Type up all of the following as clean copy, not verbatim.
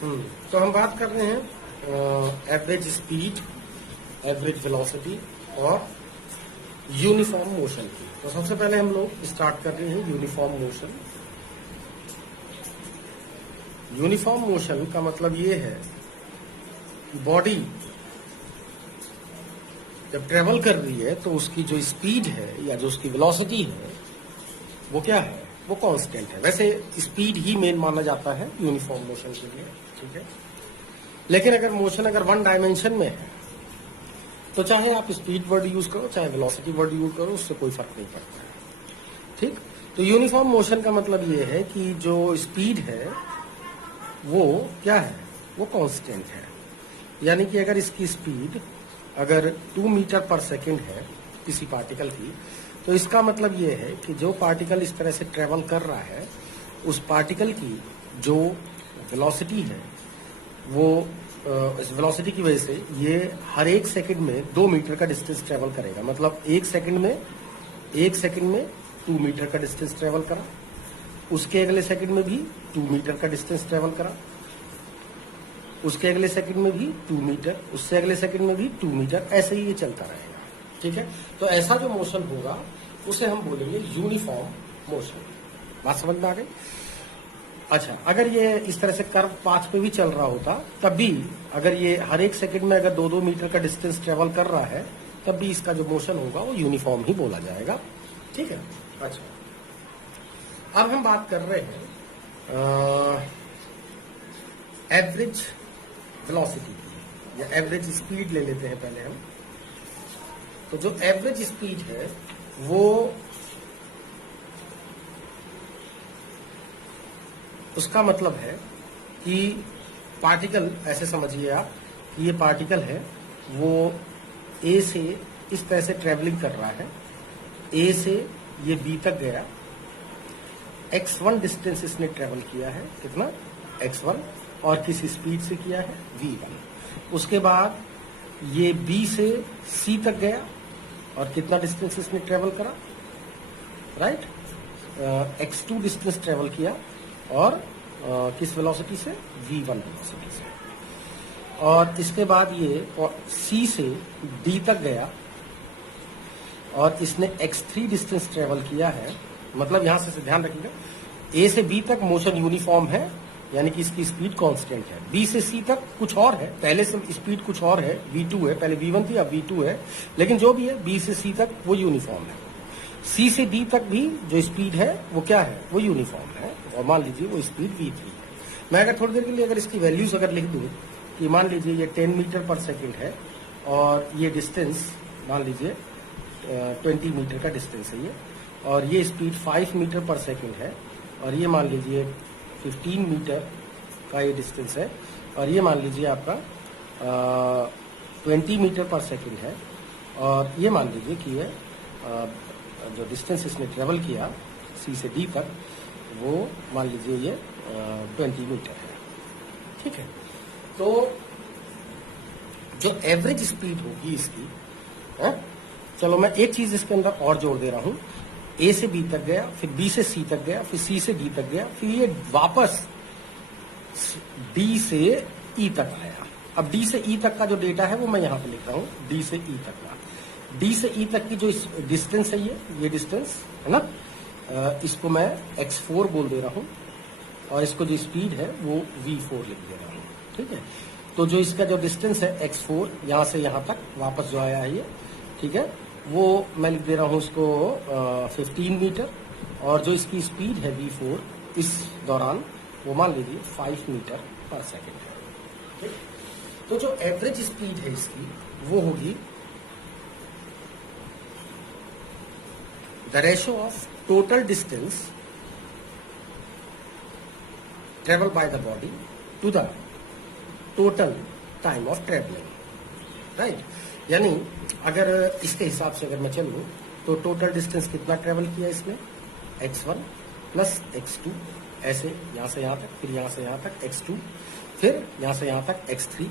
तो हम बात कर रहे हैं एवरेज स्पीड, एवरेज वेलोसिटी और यूनिफॉर्म मोशन की। तो सबसे पहले हम लोग स्टार्ट कर रहे हैं यूनिफॉर्म मोशन। यूनिफॉर्म मोशन का मतलब ये है कि बॉडी जब ट्रेवल कर रही है तो उसकी जो स्पीड है या जो उसकी वेलोसिटी है वो क्या है, वो कांस्टेंट है। वैसे स्पीड ही मेन माना जाता है यूनिफॉर्म मोशन के लिए, ठीक है। लेकिन अगर मोशन अगर वन डायमेंशन में है तो चाहे आप स्पीड वर्ड यूज करो चाहे वेलोसिटी वर्ड यूज करो, उससे कोई फर्क नहीं पड़ता है, ठीक। तो यूनिफॉर्म मोशन का मतलब ये है कि जो स्पीड है वो क्या है, वो कांस्टेंट है। यानी कि अगर इसकी स्पीड अगर 2 मीटर पर सेकेंड है किसी पार्टिकल की, तो इसका मतलब ये है कि जो पार्टिकल इस तरह से ट्रेवल कर रहा है उस पार्टिकल की जो वेलोसिटी है वो इस वेलोसिटी की वजह से ये हर एक सेकंड में 2 मीटर का डिस्टेंस ट्रेवल करेगा। मतलब एक सेकंड में 2 मीटर का डिस्टेंस ट्रेवल करा, उसके अगले सेकंड में भी 2 मीटर का डिस्टेंस ट्रेवल करा, उसके अगले सेकंड में भी 2 मीटर, उससे अगले सेकंड में भी 2 मीटर, ऐसे ही ये चलता रहेगा, ठीक है। तो ऐसा जो मोशन होगा उसे हम बोलेंगे यूनिफॉर्म मोशन। बात समझ में आ गई? अच्छा, अगर ये इस तरह से कर्व पाथ पे भी चल रहा होता तब भी अगर ये हर एक सेकंड में अगर 2-2 मीटर का डिस्टेंस ट्रेवल कर रहा है तब भी इसका जो मोशन होगा वो यूनिफॉर्म ही बोला जाएगा, ठीक है। अच्छा, अब हम बात कर रहे हैं एवरेज वेलोसिटी की, या एवरेज स्पीड ले लेते हैं पहले हम। तो जो एवरेज स्पीड है वो उसका मतलब है कि पार्टिकल, ऐसे समझिए आप कि ये पार्टिकल है वो ए से इस तरह से ट्रेवलिंग कर रहा है, ए से ये बी तक गया, x1 डिस्टेंस इसने ट्रेवल किया है, कितना x1, और किस स्पीड से किया है v1। उसके बाद ये b से c तक गया और कितना डिस्टेंस इसने ट्रेवल करा, राइट, x2 डिस्टेंस ट्रेवल किया और किस वेलोसिटी से, v1 वेलोसिटी से। और इसके बाद ये c से d तक गया और इसने x3 डिस्टेंस ट्रेवल किया है। मतलब यहां से ध्यान रखिएगा, a से b तक मोशन यूनिफॉर्म है, यानी कि इसकी स्पीड कांस्टेंट है। b से c तक कुछ और है, पहले से स्पीड कुछ और है, v2 है, पहले v1 थी अब v2 है, लेकिन जो भी है b से c तक वो यूनिफॉर्म है। c से d तक भी जो स्पीड है वो क्या है, वो यूनिफॉर्म है, और मान लीजिए वो स्पीड v3 है। मैं अगर थोड़ी देर के लिए अगर इसकी वैल्यूज अगर लिख दूं कि मान लीजिए ये 10 मीटर पर सेकेंड है और ये डिस्टेंस मान लीजिए 20 मीटर का डिस्टेंस है ये, और ये स्पीड 5 मीटर पर सेकेंड है, और ये मान लीजिए 15 मीटर का ये डिस्टेंस है, और ये मान लीजिए आपका 20 मीटर पर सेकेंड है, और ये मान लीजिए कि ये जो डिस्टेंस इसने ट्रेवल किया सी से डी तक वो मान लीजिए ये 20 मीटर है, ठीक है। तो जो एवरेज स्पीड होगी इसकी है, चलो मैं एक चीज इसके अंदर और जोड़ दे रहा हूं, ए से बी तक गया, फिर बी से सी तक गया, फिर सी से डी तक गया, फिर ये वापस डी से ई तक आया। अब डी से ई तक का जो डेटा है वो मैं यहां पे लिख रहा हूं, डी से ई तक का। डी से ई तक की जो डिस्टेंस है ये डिस्टेंस है ना, इसको मैं x4 बोल दे रहा हूं, और इसको जो स्पीड है वो v4 लिख दे रहा हूं, ठीक है। तो जो इसका जो डिस्टेंस है x4 यहां से यहां तक वापस जो आया है ये, ठीक है, वो मैं लिख दे रहा हूं इसको 15 मीटर, और जो इसकी स्पीड है v4 इस दौरान वो मान लीजिए 5 मीटर पर सेकेंड है, ठीक। तो जो एवरेज स्पीड है इसकी वो होगी the ratio of total distance travel by the body to the total time of travelling, right. यानी अगर इसके हिसाब से अगर मैं चलूं तो टोटल डिस्टेंस कितना ट्रेवल किया इसने, x1 प्लस x2, ऐसे यहां से यहां तक, फिर यहां से यहां तक x2, फिर यहां से यहां तक x3,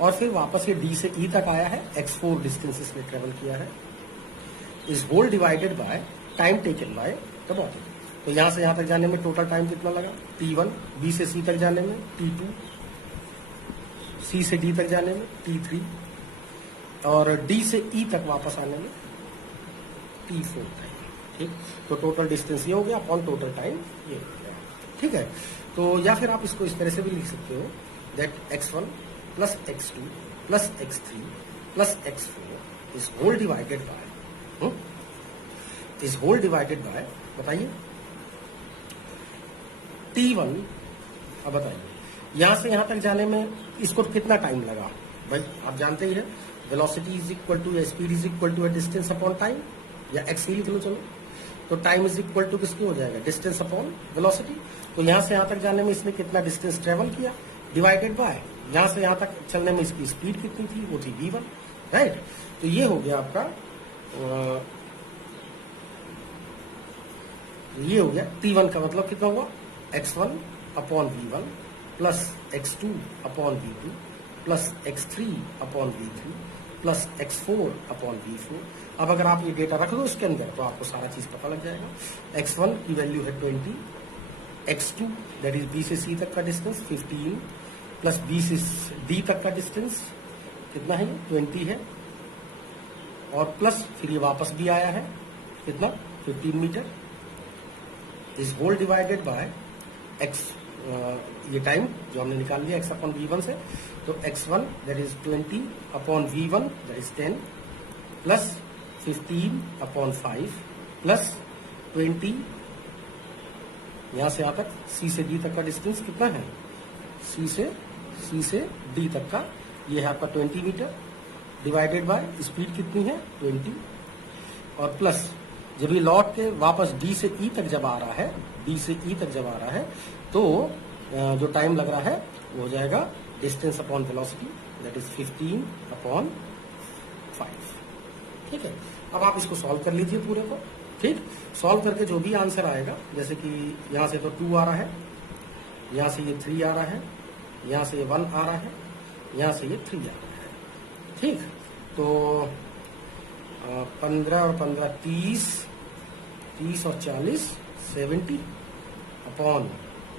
और फिर वापस ये d से e तक आया है, x4 डिस्टेंस इसने ट्रेवल किया है, is whole divided by time taken by the body. तो यहां से यहां तक जाने में टोटल टाइम कितना लगा, T1, B से C तक जाने में T2, C से D तक जाने में T3 और D से E तक वापस आने में T4 टाइम। ठीक, तो टोटल डिस्टेंस ये हो गया अपॉन टोटल टाइम ये हो गया। ठीक है, तो या फिर आप इसको इस तरह से भी लिख सकते हो that x1 plus x2 plus x3 plus x4 is whole divided by बताइए T1। अब बताइए यहां से यहां तक जाने में इसको कितना टाइम लगा, भाई आप जानते ही है वेलोसिटी इज इक्वल टू या speed is equal to distance upon time, या एक्स लिख लो चलो। तो टाइम इज इक्वल टू किसकी हो जाएगा, डिस्टेंस अपॉन वेलोसिटी। तो यहां से यहां तक जाने में इसने कितना डिस्टेंस ट्रेवल किया डिवाइडेड बाय यहां से यहां तक चलने में इसकी स्पीड कितनी थी, वो थी v1, राइट। तो ये हो गया आपका ये हो गया T1 का मतलब कितना हुआ, x1 upon v1 plus x2 upon v2 plus x3 upon v3 plus x4 upon v4। अब अगर आप ये डेटा रख दो इसके अंदर तो आपको सारा चीज पता लग जाएगा। x1 की वैल्यू है 20, x2 दैट इज B से C तक का डिस्टेंस 15 प्लस B से D तक का डिस्टेंस कितना है, 20 है, और प्लस फिर ये वापस भी आया है कितना 15 metre, is whole divided by x ये टाइम जो हमने निकाल लिया x अपॉन v1 से। तो x1 that is 20 upon v1 that is 10 plus 15 upon 5 plus 20 यहां से यहां तक C से D तक का डिस्टेंस कितना है, C से D तक का ये है आपका 20 मीटर डिवाइडेड बाय स्पीड कितनी है 20, और प्लस जब ये लौट के वापस D से E तक जब आ रहा है, D से E तक जब आ रहा है तो जो टाइम लग रहा है वो हो जाएगा distance upon velocity that is 15 upon 5। ठीक है, अब आप इसको सॉल्व कर लीजिए पूरे को। ठीक, सॉल्व करके जो भी आंसर आएगा, जैसे कि यहां से तो 2 आ रहा है, यहां से ये 3 आ रहा है, यहां से ये 1 आ रहा है, यहां से ये 3 आ रहा है। ठीक, तो 15 और 15 30, 30 और 40 70 अपॉन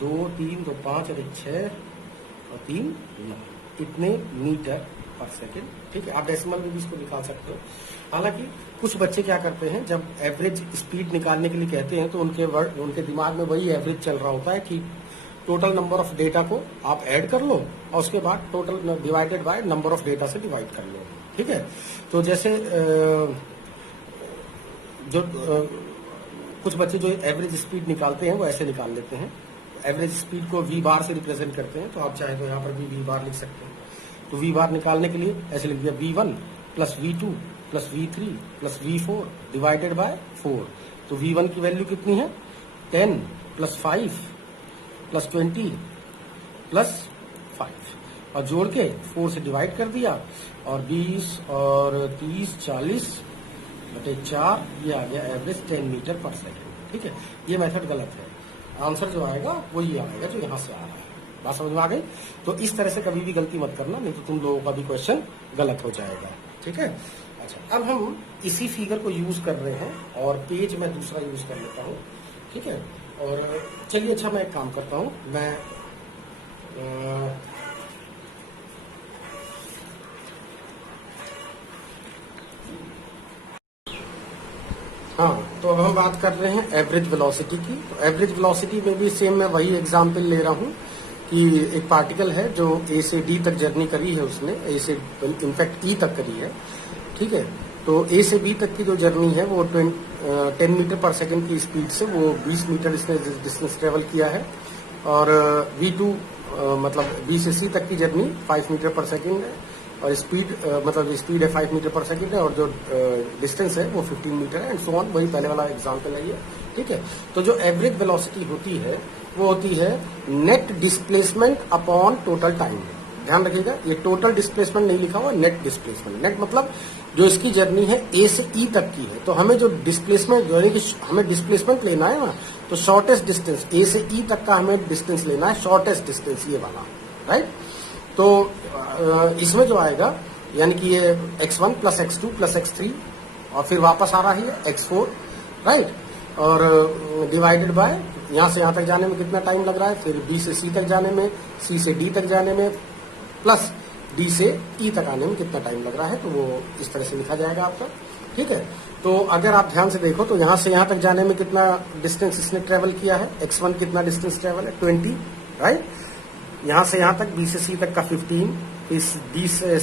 2 3 2 5 और 6 और 3 9 इतने मीटर पर सेकेंड। ठीक है, आप डेसिमल में भी इसको निकाल सकते हो। हालांकि कुछ बच्चे क्या करते हैं, जब एवरेज स्पीड निकालने के लिए कहते हैं तो उनके दिमाग में वही एवरेज चल रहा होता है कि टोटल नंबर ऑफ डेटा को आप ऐड कर लो और उसके बाद total divided by number of data से डिवाइड कर लो। ठीक है, तो जैसे कुछ बच्चे जो एवरेज स्पीड निकालते हैं वो ऐसे निकाल लेते हैं, एवरेज स्पीड को v बार से रिप्रेजेंट करते हैं। तो आप चाहे तो यहाँ पर भी v बार लिख सकते हैं। तो v बार निकालने के लिए ऐसे लिख दिया v1 plus v2 plus v3 plus v4 divided by 4। तो v1 की वैल्यू कितनी है 10 प्लस 5 प्लस 20 प्लस 5 और जोड़ के 4 से डिवाइड कर दिया, और 20 और 30 40 बटे 4 ये आ गया एवरेज 10 मीटर पर सेकेंड। ठीक है, ये मेथड गलत है, आंसर जो आएगा वो ये आएगा जो यहाँ से आ रहा है। बात समझ में आ गई? तो इस तरह से कभी भी गलती मत करना, नहीं तो तुम लोगों का भी क्वेश्चन गलत हो जाएगा। ठीक है, अच्छा अब हम इसी फिगर को यूज कर रहे हैं और पेज मैं दूसरा यूज कर लेता हूँ। ठीक है, और चलिए अच्छा मैं एक काम करता हूँ, मैं हाँ, तो अब हम बात कर रहे हैं एवरेज वेलोसिटी की। तो एवरेज वेलोसिटी में भी सेम मैं वही एग्जांपल ले रहा हूँ कि एक पार्टिकल है जो ए से डी तक जर्नी करी है, उसने ए से इनफैक्ट ई तक करी है। ठीक है, तो ए से बी तक की जो जर्नी है वो 10 मीटर पर सेकेंड की स्पीड से वो 20 मीटर इसने डिस्टेंस ट्रेवल किया है, और v2 मतलब बी से सी तक की जर्नी 5 मीटर पर सेकेंड है, और स्पीड मतलब स्पीड है 5 मीटर पर सेकेंड है, और जो डिस्टेंस है वो 15 मीटर है, एंड सो ऑन। वही पहले वाला एग्जांपल है ये। ठीक है, तो जो एवरेज वेलोसिटी होती है वो होती है net displacement upon total time. ध्यान रखिएगा, ये टोटल डिस्प्लेसमेंट नहीं लिखा हुआ, नेट डिस्प्लेसमेंट। नेट मतलब जो इसकी जर्नी है ए से ई तक की है, तो हमें जो डिस्प्लेसमेंट यानी कि हमें डिस्प्लेसमेंट लेना है ना, तो शॉर्टेस्ट डिस्टेंस ए से ई तक का हमें डिस्टेंस लेना है, शॉर्टेस्ट डिस्टेंस ये वाला, राइट। तो इसमें जो आएगा यानी कि ये x1 plus x2 plus x3 और फिर वापस आ रहा है x4, राइट। और डिवाइडेड बाय यहाँ से यहाँ तक जाने में कितना टाइम लग रहा है, फिर बी से सी तक जाने में, सी से डी तक जाने में, प्लस डी से ई तक आने में कितना टाइम लग रहा है। तो वो इस तरह से लिखा जाएगा आपका। ठीक है, तो अगर आप ध्यान से देखो तो यहाँ से यहाँ तक जाने में कितना डिस्टेंस इसने ट्रेवल किया है, x1 कितना डिस्टेंस ट्रेवल है 20, राइट। यहाँ से यहाँ तक बी से सी तक का 15, इस बी से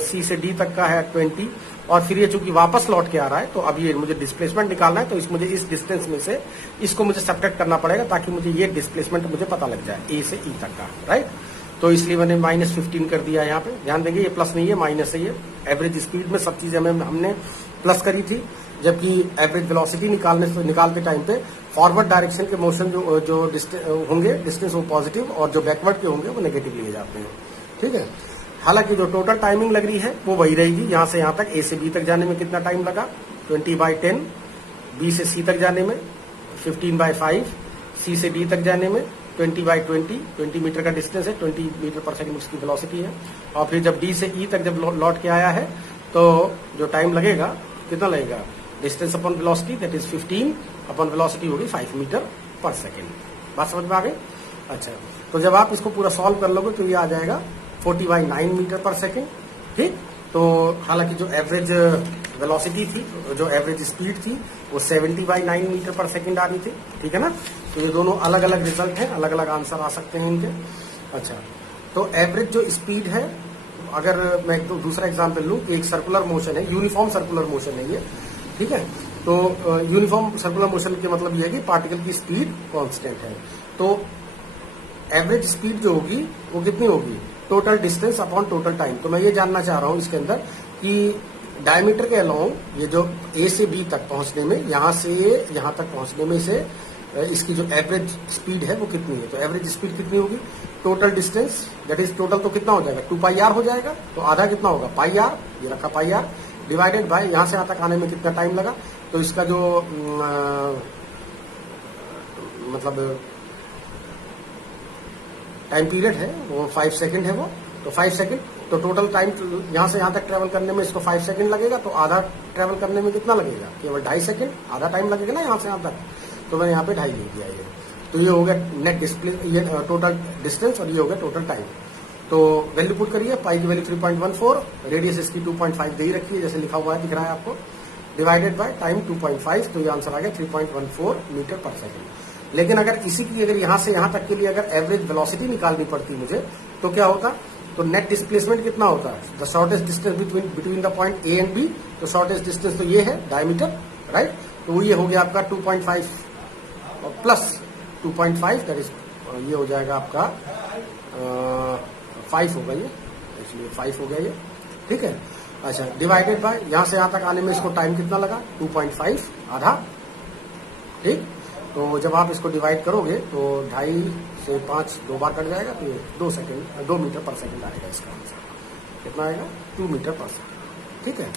सी से डी तक का है 20, और फिर ये चूंकि वापस लौट के आ रहा है तो अब ये मुझे डिस्प्लेसमेंट निकालना है, तो मुझे इस डिस्टेंस में से इसको मुझे सब्ट्रैक्ट करना पड़ेगा ताकि मुझे ये डिस्प्लेसमेंट मुझे पता लग जाए ए से ई तक का, राइट। तो इसलिए मैंने -15 कर दिया यहाँ पे। ध्यान देंगे ये प्लस नहीं है, माइनस है ये। एवरेज स्पीड में सब चीजें हमने प्लस करी थी, जबकि एवरेज वेलोसिटी निकालते टाइम पे फॉरवर्ड डायरेक्शन के मोशन जो होंगे डिस्टेंस वो पॉजिटिव, और जो बैकवर्ड के होंगे वो नेगेटिव लिए जाते हैं। ठीक है, हालांकि जो टोटल टाइमिंग लग रही है वो वही रहेगी। यहाँ से यहाँ तक ए से बी तक जाने में कितना टाइम लगा 20/10, बी से सी तक जाने में 15/5, सी से डी तक जाने में 20/20, 20 मीटर का डिस्टेंस है, 20 मीटर पर सेकंड उसकी वेलोसिटी है। और फिर जब डी से ई तक जब लौट के आया है तो जो टाइम लगेगा कितना लगेगा, distance upon velocity that is 15 upon velocity होगी 5 मीटर पर सेकेंड। बात समझ में आ गई? अच्छा, तो जब आप इसको पूरा सॉल्व कर लोगे तो ये आ जाएगा 40/9 मीटर पर सेकेंड। ठीक, तो हालांकि जो एवरेज वेलोसिटी थी, जो एवरेज स्पीड थी वो 70/9 मीटर पर सेकेंड आ रही थी। ठीक है ना, तो ये दोनों अलग अलग रिजल्ट हैं, अलग अलग आंसर आ सकते हैं इनके। अच्छा, तो एवरेज जो स्पीड है, अगर मैं एक दूसरा एग्जाम्पल लूं, एक सर्कुलर मोशन है, यूनिफॉर्म सर्कुलर मोशन है ये। ठीक है, तो यूनिफॉर्म सर्कुलर मोशन के मतलब ये है कि पार्टिकल की स्पीड कांस्टेंट है। तो एवरेज स्पीड जो होगी वो कितनी होगी, total distance upon total time. तो मैं ये जानना चाह रहा हूं इसके अंदर कि डायमीटर के अलोंग ये जो ए से बी तक पहुंचने में, यहां से यहां तक पहुंचने में से इसकी जो एवरेज स्पीड है वो कितनी है। तो एवरेज स्पीड कितनी होगी, total distance that is total तो कितना हो जाएगा 2πr हो जाएगा। तो आधा कितना होगा πr, ये रखा πr, डिवाइडेड बाय यहां से यहां तक आने में कितना टाइम लगा। तो इसका जो मतलब टाइम पीरियड है वो 5 सेकंड है वो। तो 5 सेकंड, तो टोटल टाइम यहां से यहां तक ट्रेवल करने में इसको 5 सेकंड लगेगा। तो आधा ट्रेवल करने में कितना लगेगा, केवल 2.5 सेकंड, आधा टाइम लगेगा ना यहां से यहां तक। तो मैंने यहाँ पे 2.5 लिख दिया ये। तो ये हो गया नेट डिस्प्ले, ये टोटल डिस्टेंस, और ये हो गया टोटल टाइम। तो वैल्यू पुट करिए, पाई की वैल्यू 3.14, रेडियस इसकी 2.5 दे ही रखी है जैसे लिखा हुआ है, दिख रहा है आपको, डिवाइडेड बाय टाइम 2.5। तो ये आंसर आ गया 3.14 मीटर पर सेकेंड। लेकिन अगर इसी की अगर यहां से यहां तक के लिए अगर एवरेज वेलोसिटी निकालनी पड़ती मुझे तो क्या होता, तो नेट डिस्प्लेसमेंट कितना होता है, the shortest distance between the point A and B. तो शॉर्टेस्ट डिस्टेंस तो ये है डायमीटर, राइट। तो ये हो गया आपका 2.5 और प्लस 2.5 दैट इज ये हो जाएगा आपका 5 होगा ये, इसलिए 5 हो गया ये। ठीक है, अच्छा, डिवाइडेड बाय यहां से यहां तक आने में इसको टाइम कितना लगा 2.5, आधा। ठीक, तो जब आप इसको डिवाइड करोगे तो 2.5 से 5 दो बार कट जाएगा, तो 2 मीटर पर सेकंड आएगा इसका आंसर। कितना आएगा 2 मीटर पर सेकंड। ठीक है।